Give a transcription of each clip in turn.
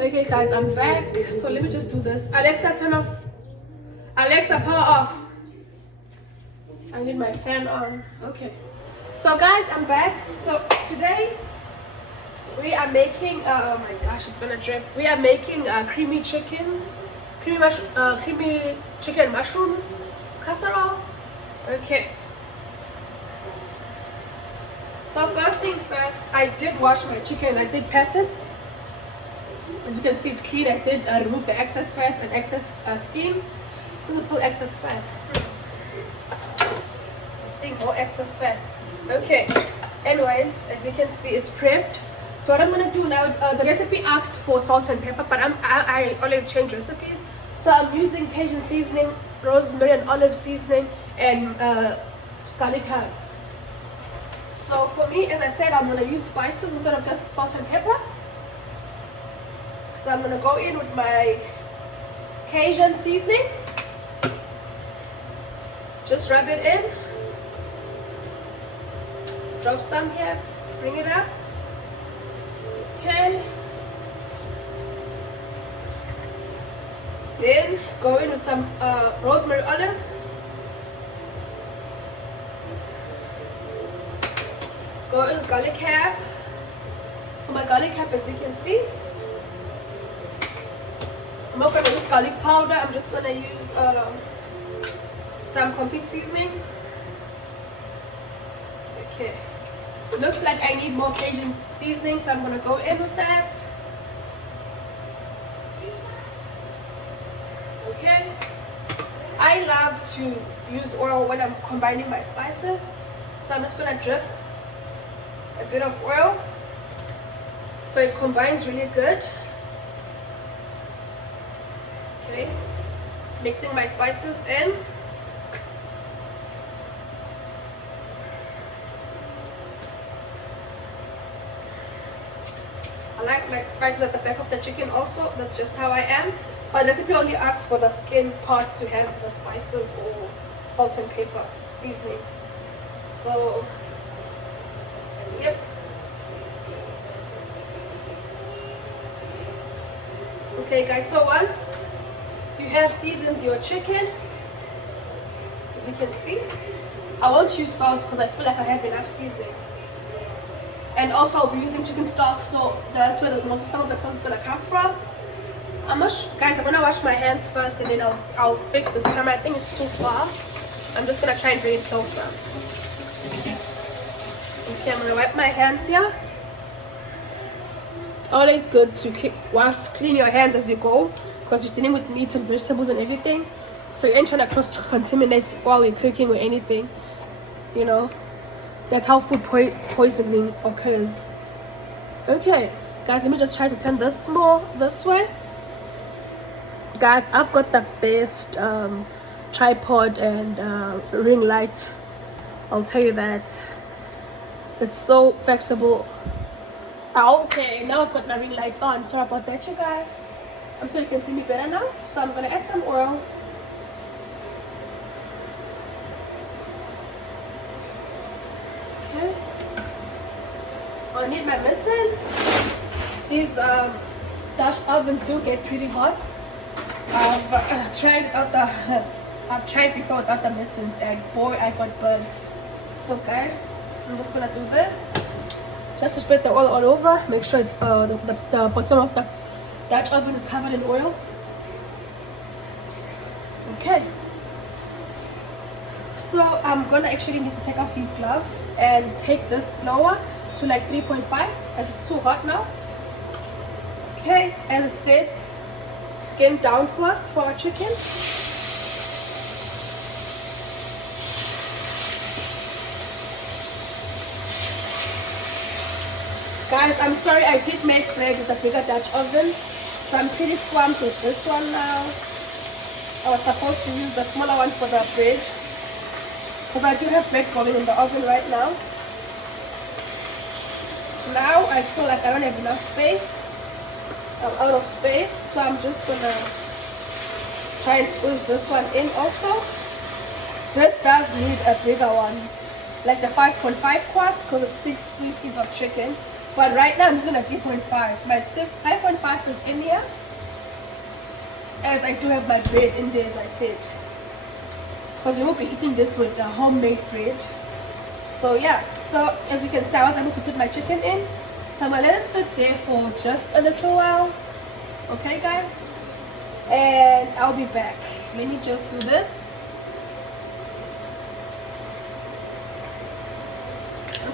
Okay guys, I'm back. So let me just do this. Alexa, turn off. Alexa, power off. I need my fan on. Okay. So guys, I'm back. So today we are making, oh my gosh, it's gonna drip. We are making creamy chicken mushroom casserole. Okay. So first thing first, I did wash my chicken. I did pat it. As you can see, it's clean. I did remove the excess fat and excess skin. This is still excess fat. I'm seeing more excess fat. Okay. Anyways, as you can see, it's prepped. So what I'm gonna do now, the recipe asked for salt and pepper, but I always change recipes. So I'm using Cajun seasoning, rosemary and olive seasoning, and garlic herb. So for me, as I said, I'm gonna use spices instead of just salt and pepper. So I'm gonna go in with my Cajun seasoning. Just rub it in. Drop some here, bring it up. Okay. Then go in with some rosemary olive. Go in with garlic herb. So my garlic herb, as you can see, I'm not going to use garlic powder. I'm just going to use some complete seasoning. Okay. It looks like I need more Cajun seasoning, so I'm going to go in with that. Okay. I love to use oil when I'm combining my spices, so I'm just going to drip a bit of oil so it combines really good. Okay, mixing my spices in. I like my spices at the back of the chicken also. That's just how I am. But the recipe only asks for the skin parts to have the spices or salt and pepper seasoning. So yep. Okay guys, so once you have seasoned your chicken, as you can see, I won't use salt because I feel like I have enough seasoning. And also I'll be using chicken stock, so that's where some of the salt is going to come from. Guys, I'm going to wash my hands first and then I'll fix this camera. I think it's too far. I'm just going to try and bring it closer. Okay, I'm going to wipe my hands here. It's always good to clean your hands as you go, because you're dealing with meat and vegetables and everything. So you ain't trying to cross-contaminate while you're cooking or anything. You know, that's how food poisoning occurs. Okay, guys, let me just try to turn this more this way. Guys, I've got the best tripod and ring light. I'll tell you that. It's so flexible. Okay, now I've got my ring light on. Sorry about that, you guys. I'm sure you can see me better now. So I'm gonna add some oil. Okay. I need my mittens. These Dutch ovens do get pretty hot. I've tried before without the mittens, and boy, I got burnt. So guys, I'm just gonna do this. Just to spread the oil all over. Make sure it's the bottom of the Dutch oven is covered in oil. Okay. So I'm gonna actually need to take off these gloves and take this lower to like 3.5 as it's too hot now. Okay, as it said, skin down first for our chicken. Guys, I'm sorry I did make bread with a bigger Dutch oven, so I'm pretty swamped with this one now. I was supposed to use the smaller one for the bread, because I do have bread going in the oven right now. Now I feel like I don't have enough space. I'm out of space, so I'm just gonna try and squeeze this one in also. This does need a bigger one. like the 5.5 quarts because it's 6 species of chicken. But right now I'm using a 3.5. My 5.5 is in here, as I do have my bread in there, as I said, because we will be eating this with the homemade bread. So yeah, so as you can see, I was able to fit my chicken in. So I'm gonna let it sit there for just a little while. Okay guys, and I'll be back. Let me just do this.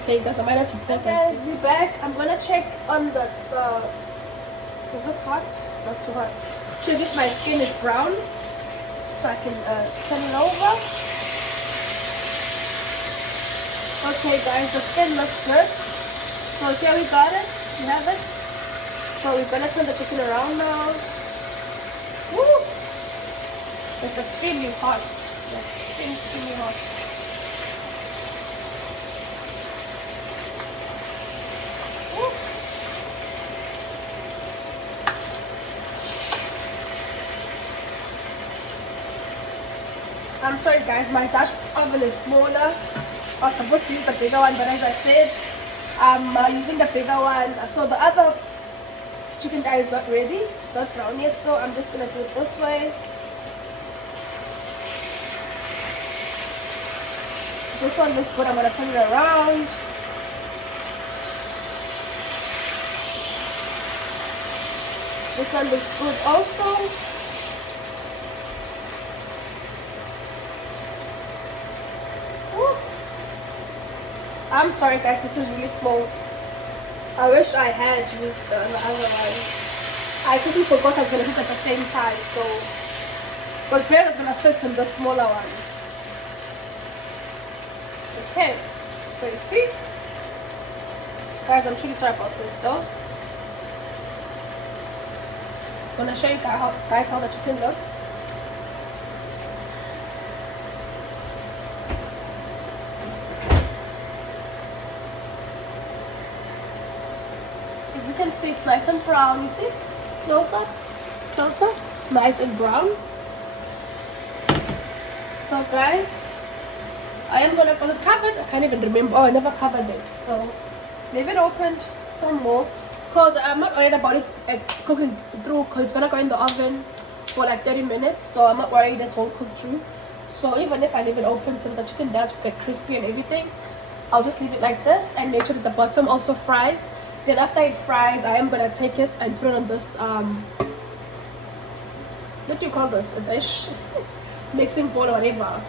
Okay guys, I might have to pause like this. Be back. I'm gonna check on the is this hot? Not too hot. Check if my skin is brown, so I can turn it over. Okay guys, the skin looks good. So here we got it. We have it. So we're gonna turn the chicken around now. Woo! It's extremely hot. Extremely hot. Woo! I'm sorry guys, my Dutch oven is smaller. I was supposed to use the bigger one, but as I said, I'm using the bigger one. So the other chicken thigh is not ready, not brown yet, so I'm just gonna do it this way. This one looks good. I'm gonna turn it around. This one looks good also. I'm sorry guys, this is really small. I wish I had used the other one. I totally forgot I was going to cook at the same time, so because bread is going to fit in the smaller one. Okay, so you see, guys, I'm truly sorry about this though. I'm going to show you guys how the chicken looks. You can see it's nice and brown. You see, closer, nice and brown. So guys, I am gonna, because it covered, I can't even remember. Oh, I never covered it, so leave it opened some more, because I'm not worried about it cooking through, because it's gonna go in the oven for like 30 minutes, so I'm not worried that it won't cook through. So even if I leave it open so that the chicken does get crispy and everything, I'll just leave it like this and make sure that the bottom also fries. Then after it fries, I am gonna take it and put it on this what do you call this, a dish, mixing bowl or whatever.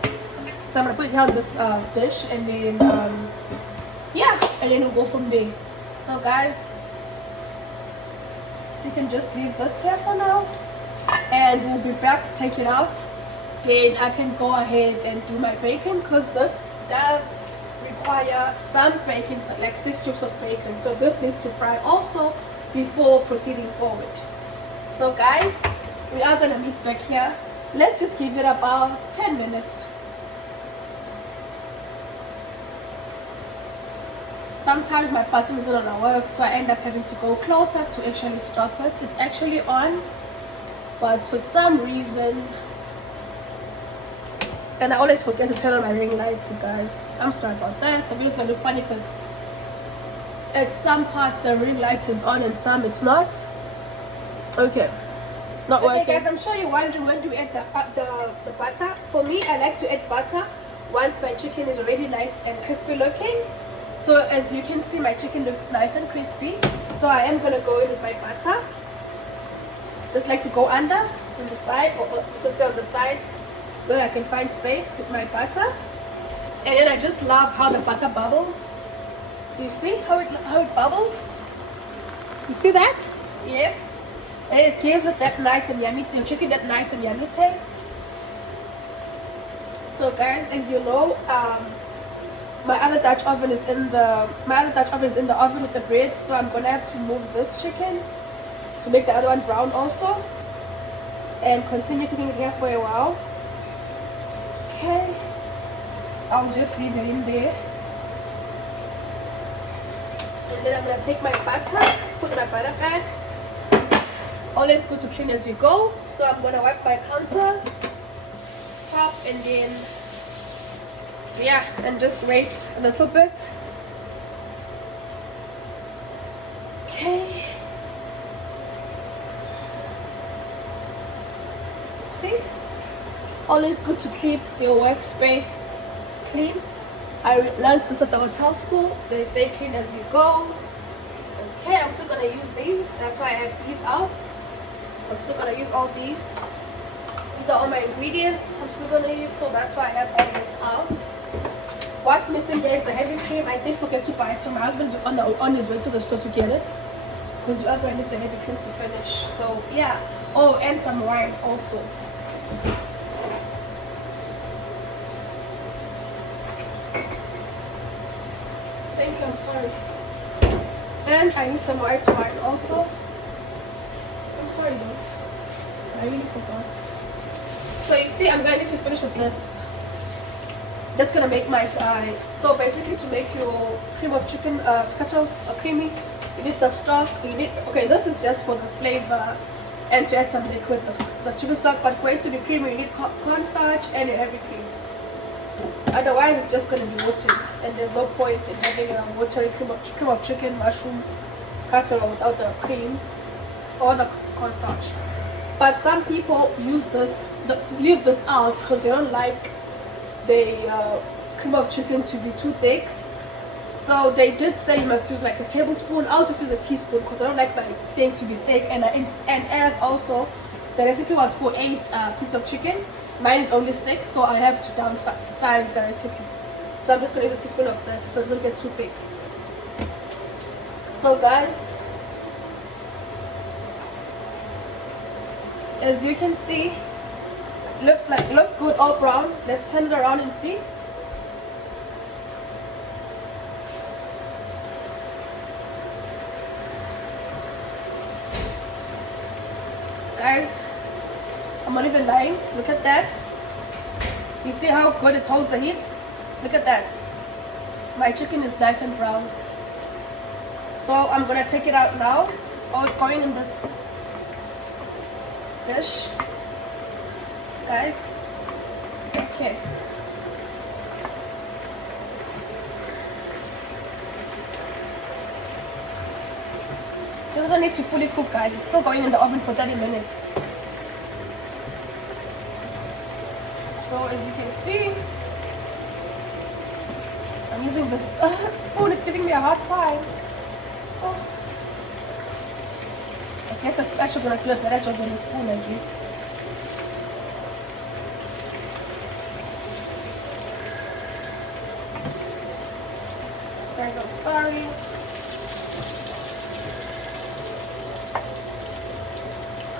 So I'm gonna put it on this dish, and then yeah, and then we'll go from there. So guys, you can just leave this here for now, and we'll be back to take it out. Then I can go ahead and do my bacon, because this does require some bacon, like 6 strips of bacon, so this needs to fry also before proceeding forward. So guys, we are gonna meet back here. Let's just give it about 10 minutes. Sometimes my button isn't gonna work, so I end up having to go closer to actually stop it. It's actually on, but for some reason, and I always forget to turn on my ring lights, you guys. I'm sorry about that. The video's gonna look funny because at some parts the ring light is on and some it's not. Okay, not working. Okay guys, I'm sure you're wondering when do we add the butter. For me, I like to add butter once my chicken is already nice and crispy looking. So as you can see, my chicken looks nice and crispy. So I am gonna go in with my butter. Just like to go under on the side, or just on the side, where I can find space with my butter. And then I just love how the butter bubbles. You see how it bubbles? You see that? Yes. And it gives it that nice and yummy, your chicken that nice and yummy taste. So guys, as you know, my other Dutch oven is in the oven with the bread, so I'm gonna have to move this chicken to make the other one brown also, and continue cooking it here for a while. Okay, I'll just leave it in there, and then I'm gonna take my butter, put my butter back. Always good to clean as you go, so I'm gonna wipe my counter top, and then Yeah, and just wait a little bit. Okay. See? Always good to keep your workspace clean. I learned this at the hotel school. They say clean as you go. Okay, I'm still gonna use these. That's why I have these out. I'm still gonna use all these. These are all my ingredients I'm still gonna use, so that's why I have all this out. What's missing here is the heavy cream. I did forget to buy it, so my husband's on his way to the store to get it. Because you are going to need the heavy cream to finish. So yeah. Oh, and some wine also. Thank you, I'm sorry. And I need some white wine also. I'm sorry though. I really forgot. So you see, I'm going to need to finish with this. That's gonna make my so basically to make your cream of chicken casseroles creamy, you need the stock. You need, okay, this is just for the flavor and to add some liquid, the chicken stock. But for it to be creamy, you need cornstarch and your heavy cream. Otherwise, it's just gonna be watery, and there's no point in having a watery cream of chicken mushroom casserole without the cream or the cornstarch. But some people use this, leave this out because they don't like the cream of chicken to be too thick. So they did say you must use like a tablespoon. I'll just use a teaspoon because I don't like my thing to be thick. And as also the recipe was for 8 pieces of chicken, mine is only 6, so I have to downsize the recipe. So I'm just gonna use a teaspoon of this so it doesn't get too big. So guys, as you can see, looks good all brown. Let's turn it around and see. Guys, I'm not even lying. Look at that. You see how good it holds the heat? Look at that. My chicken is nice and brown. So I'm gonna take it out now. It's all going in this dish. Guys, okay. It doesn't need to fully cook, guys. It's still going in the oven for 30 minutes. So as you can see, I'm using this spoon. It's giving me a hard time. Oh. I guess the spatula's gonna do a better job than the spoon, I guess. Guys, I'm sorry.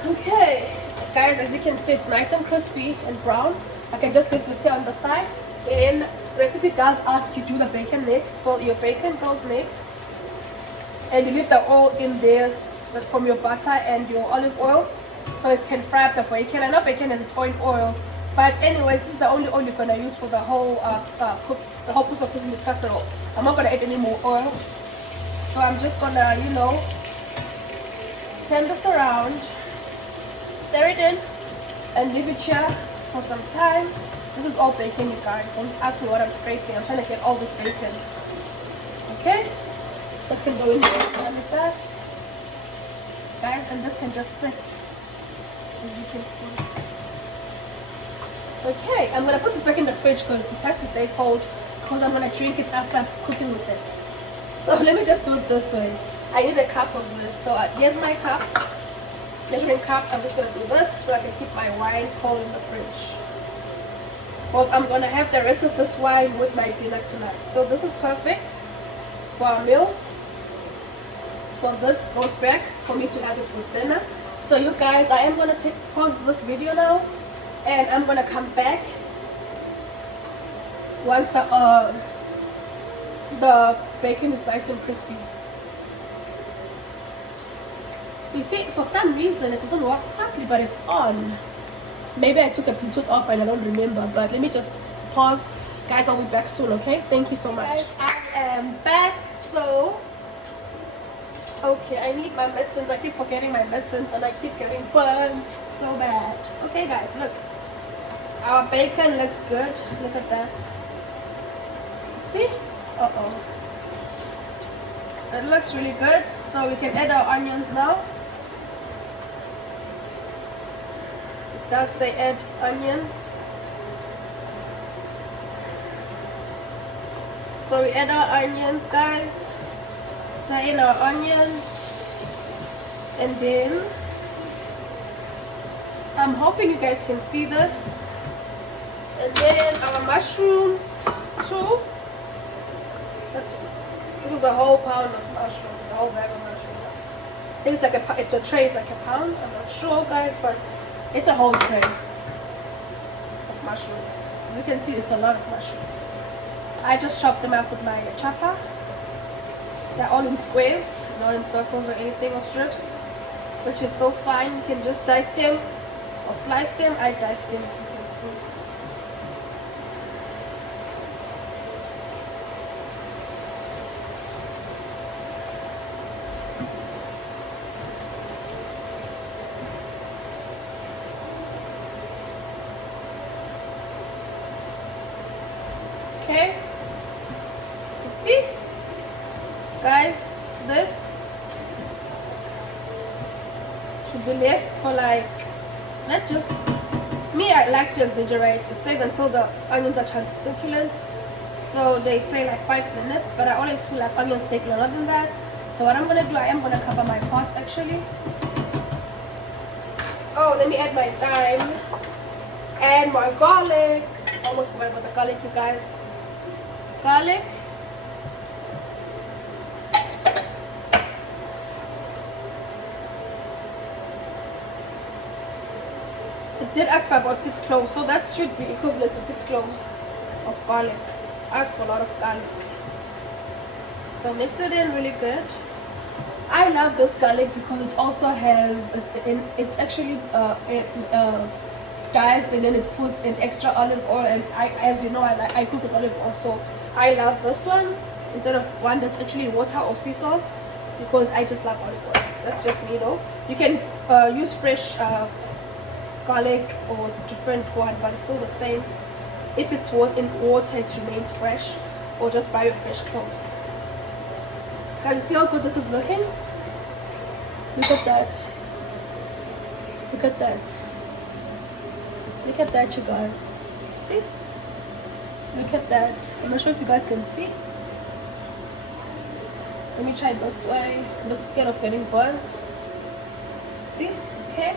Okay, guys, as you can see, it's nice and crispy and brown. I can just leave this here on the side. And the recipe does ask you to do the bacon next, so your bacon goes next, and you leave the oil in there from your butter and your olive oil, so it can fry up the bacon. I know bacon has its own oil, but anyways, this is the only oil you're gonna use for the whole process of cooking this casserole. I'm not gonna add any more oil, so I'm just gonna, you know, turn this around, stir it in, and leave it here for some time. This is all bacon, you guys. Don't ask me what I'm scraping. I'm trying to get all this bacon. Okay, that can go in here like that, guys, and this can just sit, as you can see. Okay, I'm gonna put this back in the fridge because it has to stay cold, because I'm gonna drink it after cooking with it. So let me just do it this way. I need a cup of this. So here's my cup, measuring cup. I'm just gonna do this so I can keep my wine cold in the fridge, because I'm gonna have the rest of this wine with my dinner tonight. So this is perfect for a meal. So this goes back for me to have it with dinner. So you guys, I am gonna pause this video now, and I'm gonna come back once the bacon is nice and crispy. You see, for some reason it doesn't work properly, but it's on. Maybe I took the Bluetooth off and I don't remember, but let me just pause. Guys, I'll be back soon, okay? Thank you so much. Guys, I am back. So okay, I need my medicines. I keep forgetting my medicines and I keep getting burnt so bad. Okay guys, look, our bacon looks good. Look at that. See? Uh-oh. That looks really good. So we can add our onions now. It does say add onions. So we add our onions, guys. Stir in our onions. And then I'm hoping you guys can see this. And then our mushrooms too. This is a whole pound of mushrooms, a whole bag of mushrooms. I think it's like a tray is like a pound. I'm not sure, guys, but it's a whole tray of mushrooms. As you can see, it's a lot of mushrooms. I just chopped them up with my chopper. They're all in squares, not in circles or anything, or strips, which is still fine. You can just dice them or slice them. I diced them, as you can see. Okay, you see, guys, this should be left for like, not just me, I like to exaggerate. It says until the onions are translucent, so they say like 5 minutes, but I always feel like onions take longer than that. So what I'm gonna do, I am gonna cover my pots actually. Oh, let me add my thyme and my garlic. Almost forgot about the garlic, you guys. Garlic. It did ask for about 6 cloves, so that should be equivalent to 6 cloves of garlic. It asks for a lot of garlic. So mix it in really good. I love this garlic because it also has, it's actually diced, and then it puts in extra olive oil, and as you know, I cook with olive oil, so I love this one instead of one that's actually water or sea salt, because I just love olive oil. That's just me though. You can use fresh garlic or different one, but it's still the same. If it's in water, it remains fresh, or just buy your fresh cloves. Guys, you see how good this is looking? Look at that. Look at that. Look at that, you guys. See? Look at that. I'm not sure if you guys can see. Let me try it this way. I'm just scared of getting burnt. See? Okay.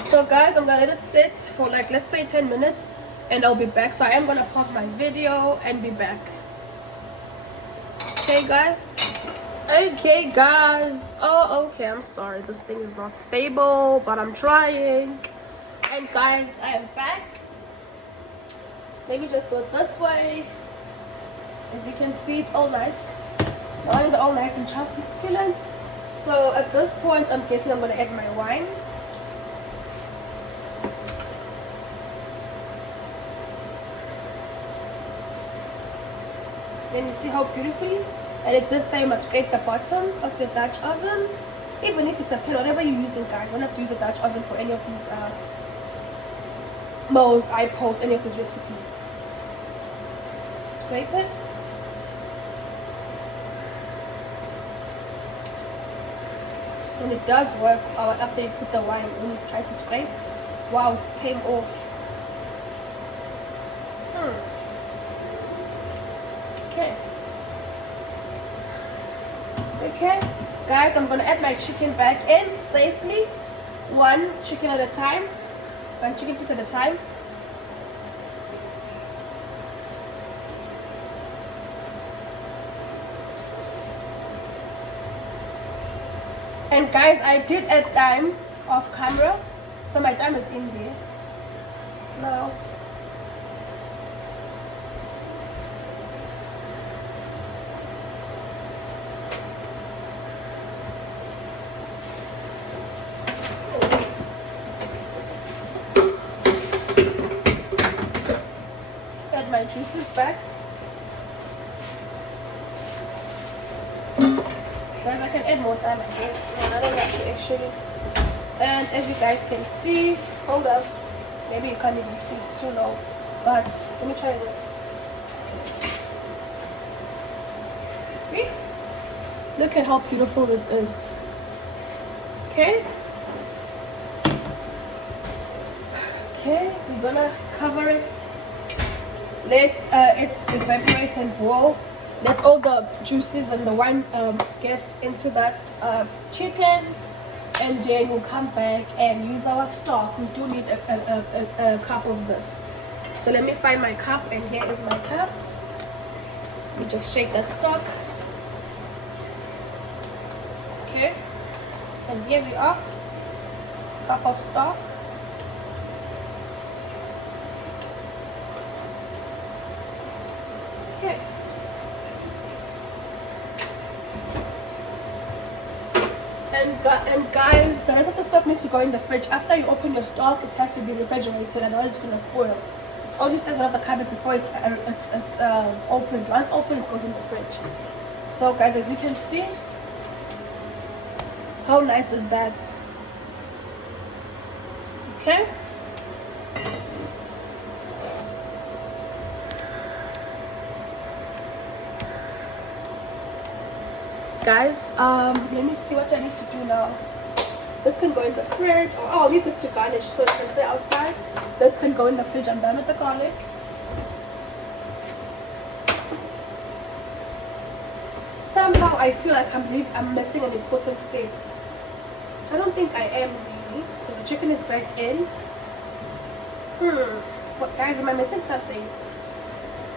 So guys, I'm gonna let it sit for like, let's say 10 minutes, and I'll be back. So I am gonna pause my video and be back. Okay guys. Okay guys. Oh, okay, I'm sorry, this thing is not stable, but I'm trying. And guys, I am back. Maybe just do it this way. As you can see, it's all nice. The onions are all nice and translucent. So at this point, I'm guessing I'm gonna add my wine. Then you see how beautifully, and it did say you must scrape the bottom of your Dutch oven, even if it's a pan, whatever you're using, guys. You don't have to use a Dutch oven for any of these molds I post, any of these recipes. Scrape it. And it does work after you put the wine, when you try to scrape. Wow, it came off. Okay. Okay, guys, I'm gonna add my chicken back in safely. One chicken at a time. One chicken piece at a time. And guys, I did add thyme off camera, so my thyme is in there now. Add my juices back. Guys, I can add more thyme, I guess. And I don't have to actually. And as you guys can see, hold up. Maybe you can't even see, it's too low. But let me try this. See? Look at how beautiful this is. Okay? Okay, we're gonna cover it. Let it evaporate and boil. Let all the juices and the wine get into that chicken, and then we'll come back and use our stock. We do need a cup of this. So let me find my cup, and here is my cup. We just shake that stock. Okay, and here we are, cup of stock. Okay. And guys, the rest of the stuff needs to go in the fridge. After you open your stock, it has to be refrigerated, otherwise it's gonna spoil. It only stays out of the cabinet before it's opened. Once open, it goes in the fridge. So guys, as you can see, how nice is that? Okay. Guys, let me see what I need to do now. This can go in the fridge. Oh, I'll leave this to garnish so it can stay outside. This can go in the fridge. I'm done with the garlic. Somehow I feel like I'm missing an important step. I don't think I am really, because the chicken is back in. What, guys, am I missing something?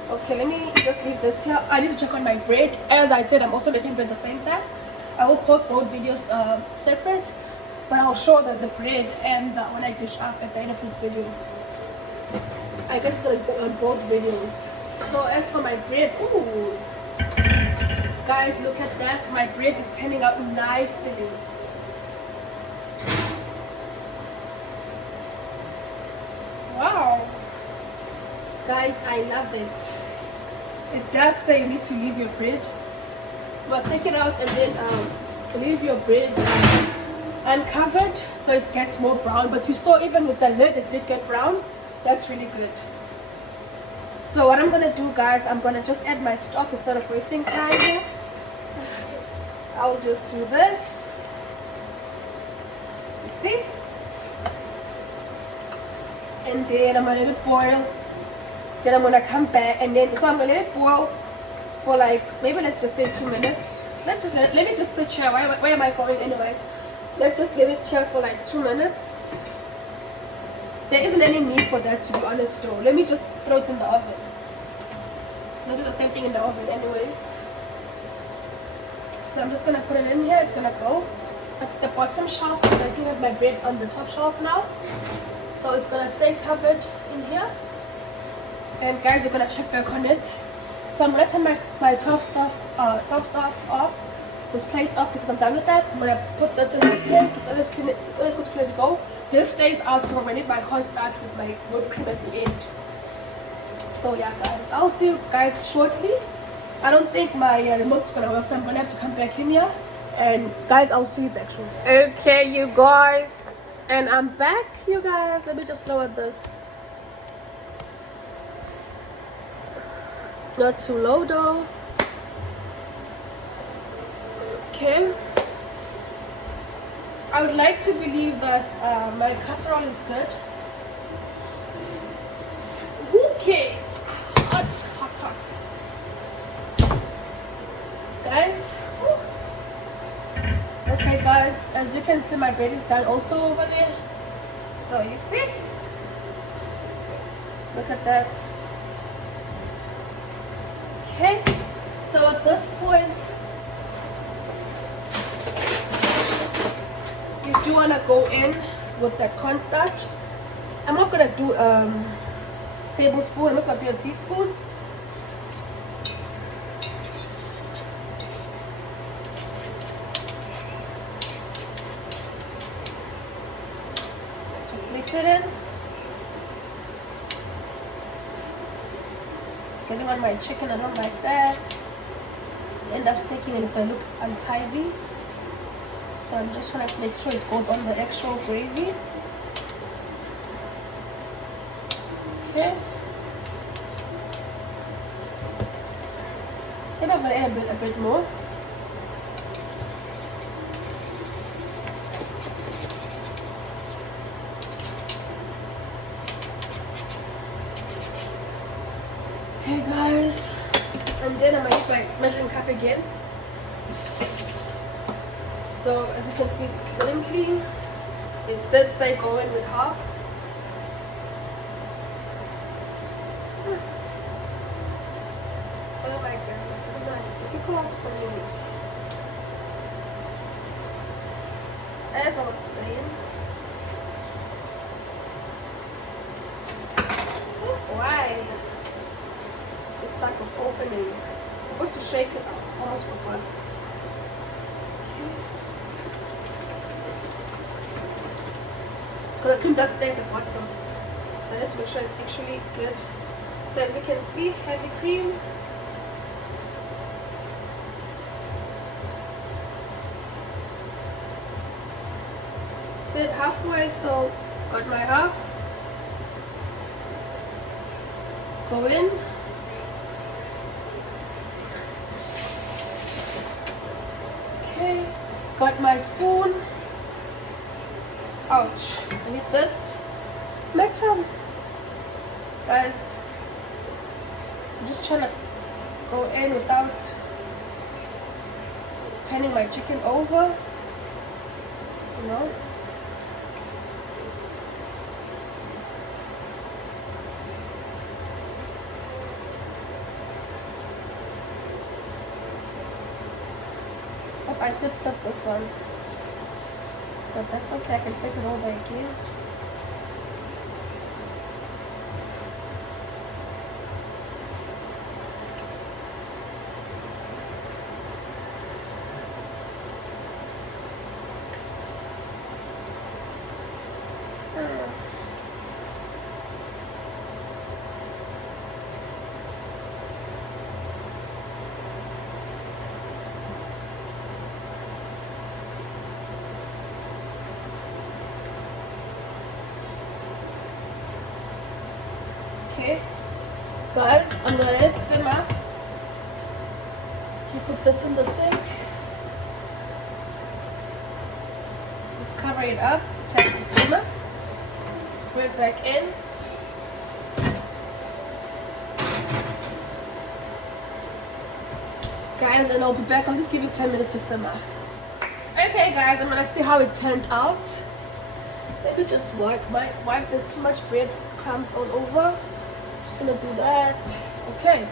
Okay, let me just leave this here. I need to check on my bread. As I said, I'm also making bread at the same time. I will post both videos separate, but I'll show the bread and when I dish up at the end of this video. I get to on both videos. So as for my bread, ooh, guys, look at that. My bread is turning out nicely. Wow. Guys, I love it. It does say you need to leave your bread. But take it out and then leave your bread uncovered so it gets more brown. But you saw even with the lid it did get brown. That's really good. So what I'm gonna do, guys, I'm gonna just add my stock instead of wasting time here. I'll just do this. You see? And then I'm gonna let it boil. Then I'm gonna come back and then so I'm gonna let it boil for like maybe let's just say 2 minutes. Let me just sit here. Where am I going anyways? Let's just leave it here for like 2 minutes. There isn't any need for that, to be honest though. Let me just throw it in the oven. I'm gonna do the same thing in the oven anyways. So I'm just gonna put it in here. It's gonna go at the bottom shelf because I do have my bread on the top shelf now. So it's gonna stay covered in here. And guys, we're gonna check back on it. So I'm gonna turn my top stuff off, this plate off because I'm done with that. I'm gonna put this in the sink. It's always good to clean as you go. This stays out because I'm gonna need my cornstarch with my whipped cream at the end. So yeah, guys, I'll see you guys shortly. I don't think my remote's gonna work, so I'm gonna have to come back in here. And guys, I'll see you back shortly. Okay, you guys, and I'm back, you guys. Let me just lower this. Not too low though. Okay. I would like to believe that my casserole is good. Okay. Hot, hot, hot. Guys. Okay, guys. As you can see, my bread is done also over there. So you see? Look at that. Okay, so at this point, you do want to go in with that cornstarch. I'm not going to do tablespoon, I'm just going to do a teaspoon. Just mix it in. Getting on my chicken, I don't like that. So end up sticking and it's gonna look untidy. So I'm just trying to make sure it goes on the actual gravy. Okay. Maybe I'm gonna add a bit more. Okay guys, and then I'm gonna use my measuring cup again. So as you can see, it's clean and clean. It did say go in with half. Oh my goodness, this is not difficult for me. As I was saying, why this type of opening? I'm supposed to shake it, I almost forgot. Because the cream does stay at the bottom, so let's make sure it's actually good. So as you can see, heavy cream. Sit halfway, so got my half. Go in. Okay, got my spoon. Ouch, I need this. Next time, guys, I'm just trying to go in without turning my chicken over, you know. I did flip this one, but that's okay, I can flip it over again. Okay, guys, I'm gonna let it simmer. You put this in the sink. Just cover it up. It has to simmer. Put it back in. Guys, and I'll be back. I'll just give it 10 minutes to simmer. Okay, guys, I'm gonna see how it turned out. Maybe just wipe. There's too much bread crumbs all over. Just gonna do that. Okay,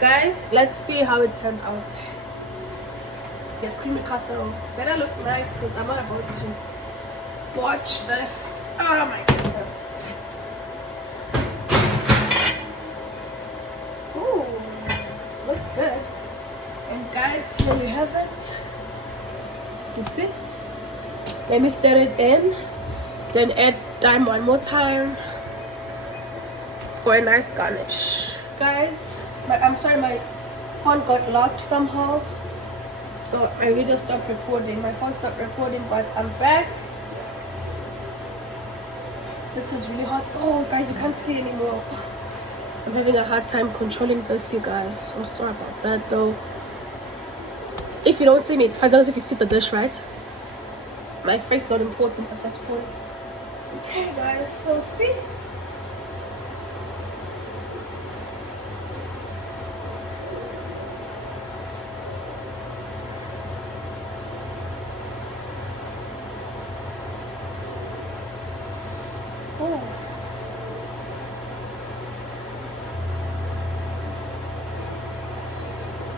guys, let's see how it turned out. Get creamy casserole. Better look nice because I'm not about to watch this. Oh my goodness. Ooh, looks good. And guys, here you have it. You see? Let me stir it in. Then add thyme one more time for a nice garnish. Guys, I'm sorry, my phone got locked somehow, so I really stopped recording. My phone stopped recording, but I'm back. This is really hot. Oh guys, you can't see anymore. I'm having a hard time controlling this, you guys. I'm sorry about that though. If you don't see me, it's fine as long as if you see the dish, right? My face not important at this point. Okay guys, so see? Oh.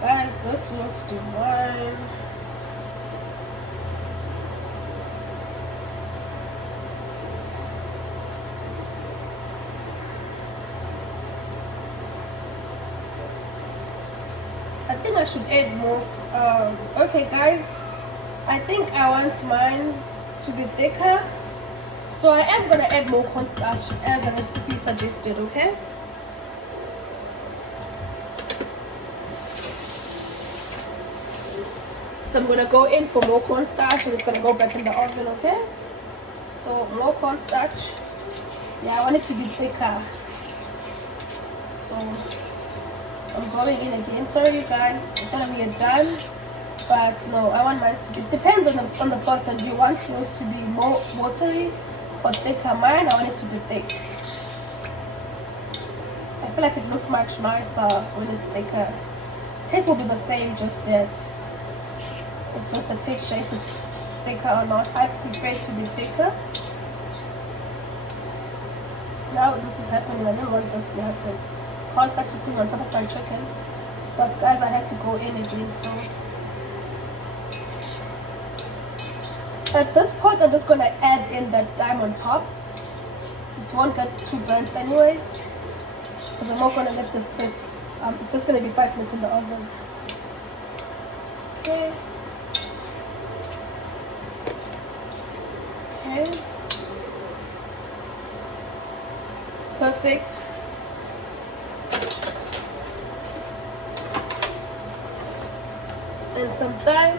Guys, this looks divine. I think I should add more. Okay guys, I think I want mine to be thicker, so I am gonna add more cornstarch as the recipe suggested. Okay, so I'm gonna go in for more cornstarch and it's gonna go back in the oven. Okay, so more cornstarch. Yeah, I want it to be thicker, so I'm going in again. Sorry guys, I thought we were done, but no, I want mine to be, depends on the person. Do you want yours to be more watery or thicker? Mine, I want it to be thick. I feel like it looks much nicer when it's thicker. Taste will be the same, just that it's just the texture if it's thicker or not. I prefer it to be thicker. Now this is happening. I didn't want this to happen. Carl's actually sitting on top of my chicken, but guys, I had to go in again. So at this point, I'm just gonna add in that dime on top. It won't get too burnt anyways, because I'm not gonna let this sit. It's just gonna be 5 minutes in the oven. Okay. Okay. Perfect. And some thyme.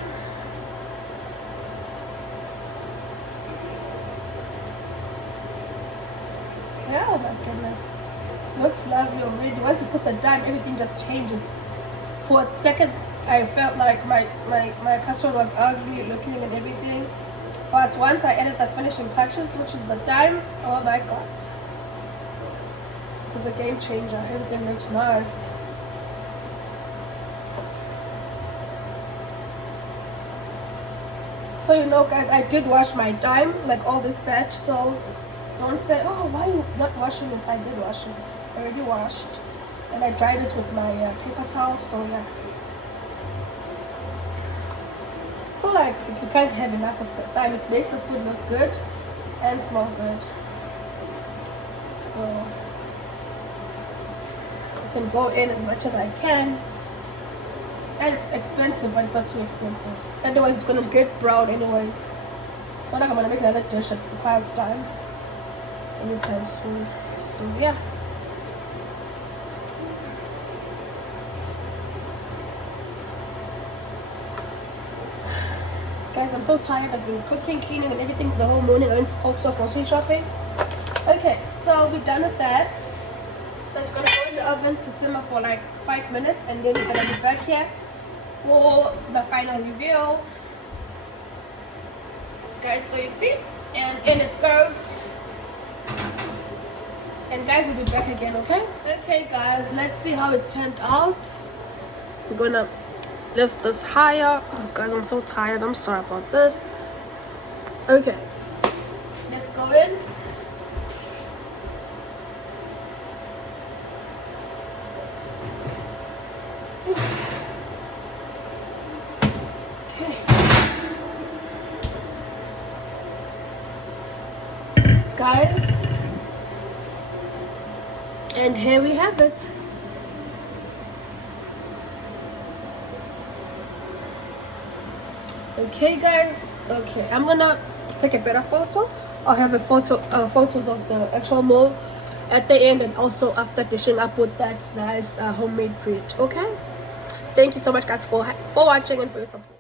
Oh my goodness. Looks lovely already. Once you put the dime, everything just changes. For a second, I felt like my casserole was ugly looking and everything. But once I added the finishing touches, which is the dime, oh my god. It was a game changer. Everything looks nice. So you know guys, I did wash my dime, like all this batch, so don't say, oh, why are you not washing it? I did wash it. I already washed. And I dried it with my paper towel, so yeah. I feel like you can't have enough of the dime. It makes the food look good and smell good. So I can go in as much as I can. And it's expensive, but it's not too expensive. Otherwise, it's gonna get brown anyways. It's not like I'm gonna make another dish that requires time anytime soon. So yeah. Guys, I'm so tired. I've been cooking, cleaning, and everything the whole morning. I went also grocery shopping. Okay, so we're done with that. So it's gonna go in the oven to simmer for like 5 minutes, and then we're gonna be back here for the final reveal. Guys, so you see, and in it goes. And guys, we'll be back again, okay? Okay guys, let's see how it turned out. We're gonna lift this higher. Oh guys, I'm so tired. I'm sorry about this. Okay, let's go in. Guys, and here we have it. Okay guys, okay, I'm gonna take a better photo. I'll have a photos of the actual mold at the end, and also after dishing up with that nice homemade bread. Okay, thank you so much guys for watching and for your support.